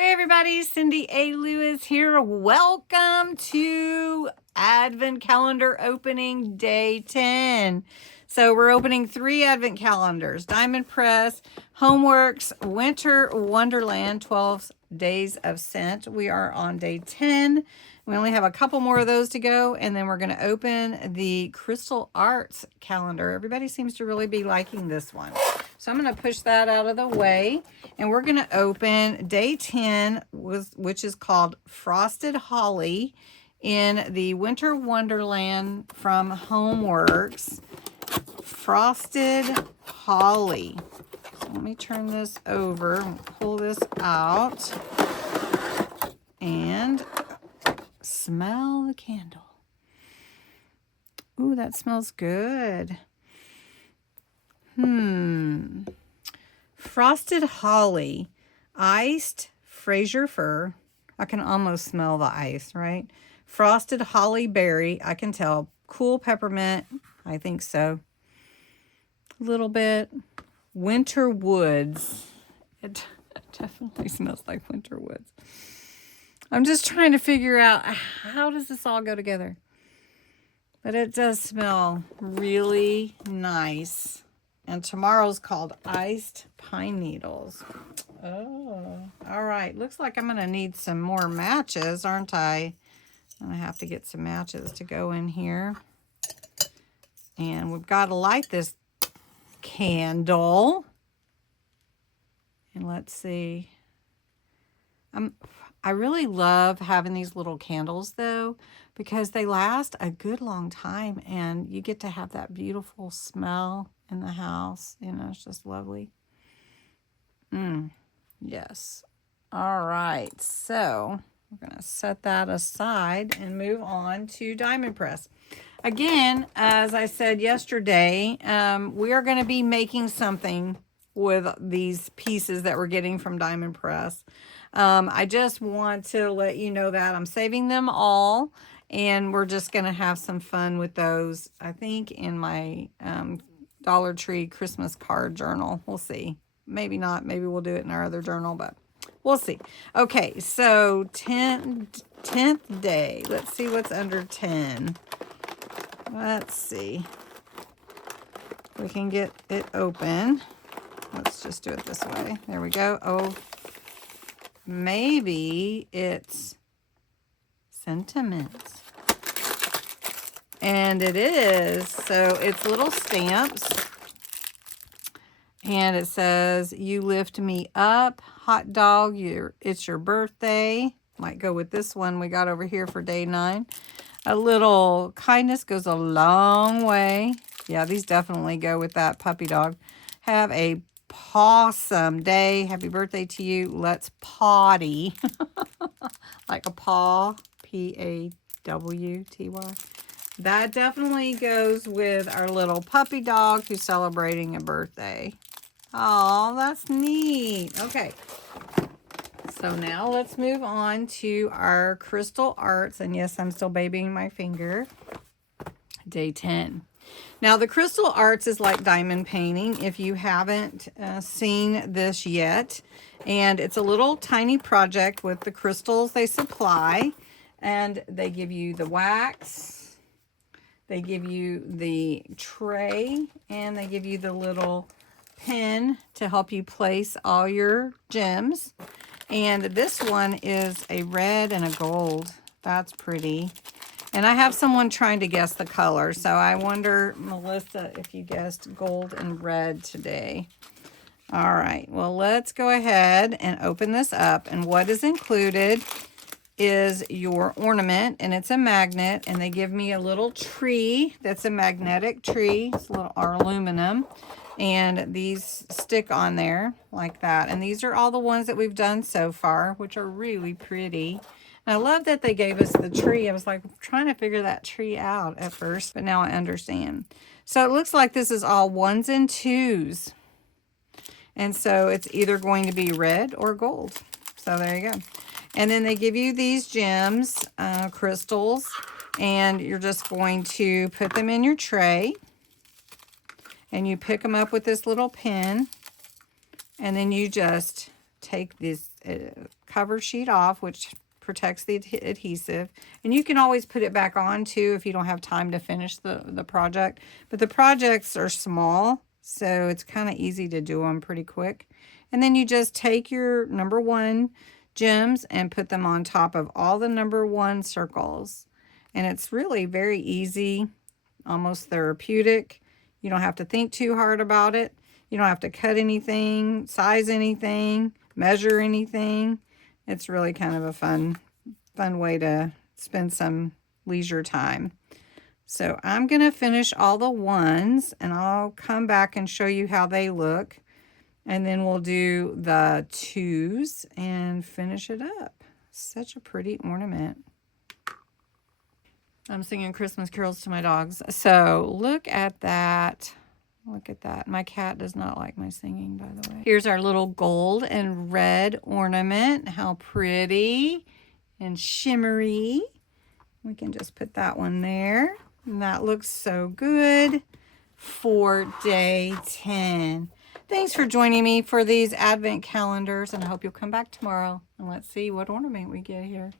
Hey everybody, Cindy A. Lewis here. Welcome to Advent Calendar Opening Day 10. So we're opening 3 Advent calendars. Diamond Press, Homeworx, Winter Wonderland, 12 Days of Scent. We are on day 10. We only have a couple more of those to go, and then we're going to open the Crystal Arts calendar. Everybody seems to really be liking this one. So I'm going to push that out of the way, and we're going to open day 10, which is called Frosted Holly in the Winter Wonderland from Homeworx. Frosted Holly. So let me turn this over and pull this out and smell the candle. Ooh, that smells good. Frosted Holly, iced Fraser fir. I can almost smell the ice, right? Frosted Holly berry, I can tell. Cool peppermint, I think so. A little bit. Winter woods. It definitely smells like winter woods. I'm just trying to figure out how does this all go together. But it does smell really nice. And tomorrow's called Iced Pine Needles. Oh, all right. Looks like I'm going to need some more matches, aren't I? I'm going to have to get some matches to go in here. And we've got to light this candle. And let's see. I really love having these little candles, though, because they last a good long time. And you get to have that beautiful smell in the house. You know, it's just lovely. Yes. All right. So we're going to set that aside and move on to Diamond Press. Again, as I said yesterday, we are going to be making something with these pieces that we're getting from Diamond Press. I just want to let you know that I'm saving them all, and we're just going to have some fun with those, I think, in my Dollar Tree Christmas card journal. We'll see. Maybe not. Maybe we'll do it in our other journal, but we'll see. Okay, so 10th day. Let's see what's under 10. Let's see. We can get it open. Let's just do it this way. There we go. Oh, maybe it's sentiments. And it is. So it's little stamps. And it says, you lift me up, hot dog, it's your birthday. Might go with this one we got over here for day 9. A little kindness goes a long way. Yeah, these definitely go with that puppy dog. Have a pawsome day. Happy birthday to you. Let's potty. Like a paw, Pawty. That definitely goes with our little puppy dog who's celebrating a birthday. Oh, that's neat. Okay. So now let's move on to our Crystal Arts. And yes, I'm still babying my finger. Day 10. Now, the Crystal Arts is like diamond painting, if you haven't seen this yet. And it's a little tiny project with the crystals they supply. And they give you the wax. They give you the tray. And they give you the little pen to help you place all your gems. And this one is a red and a gold. That's pretty. And I have someone trying to guess the color. So I wonder, Melissa, if you guessed gold and red today. All right. Well, let's go ahead and open this up. And what is included is your ornament. And it's a magnet. And they give me a little tree that's a magnetic tree. It's a little aluminum. And these stick on there like that. And these are all the ones that we've done so far, which are really pretty. And I love that they gave us the tree. I was like trying to figure that tree out at first, but now I understand. So it looks like this is all 1s and 2s. And so it's either going to be red or gold. So there you go. And then they give you these gems, crystals, and you're just going to put them in your tray. And you pick them up with this little pin. And then you just take this cover sheet off, which protects the adhesive. And you can always put it back on too if you don't have time to finish the project. But the projects are small, so it's kind of easy to do them pretty quick. And then you just take your number 1 gems and put them on top of all the number 1 circles. And it's really very easy, almost therapeutic. You don't have to think too hard about it. You don't have to cut anything, size anything, measure anything. It's really kind of a fun way to spend some leisure time. So I'm going to finish all the 1s, and I'll come back and show you how they look. And then we'll do the 2s and finish it up. Such a pretty ornament. I'm singing Christmas carols to my dogs. So look at that. Look at that. My cat does not like my singing, by the way. Here's our little gold and red ornament. How pretty and shimmery. We can just put that one there. And that looks so good for day 10. Thanks for joining me for these advent calendars, and I hope you'll come back tomorrow and let's see what ornament we get here.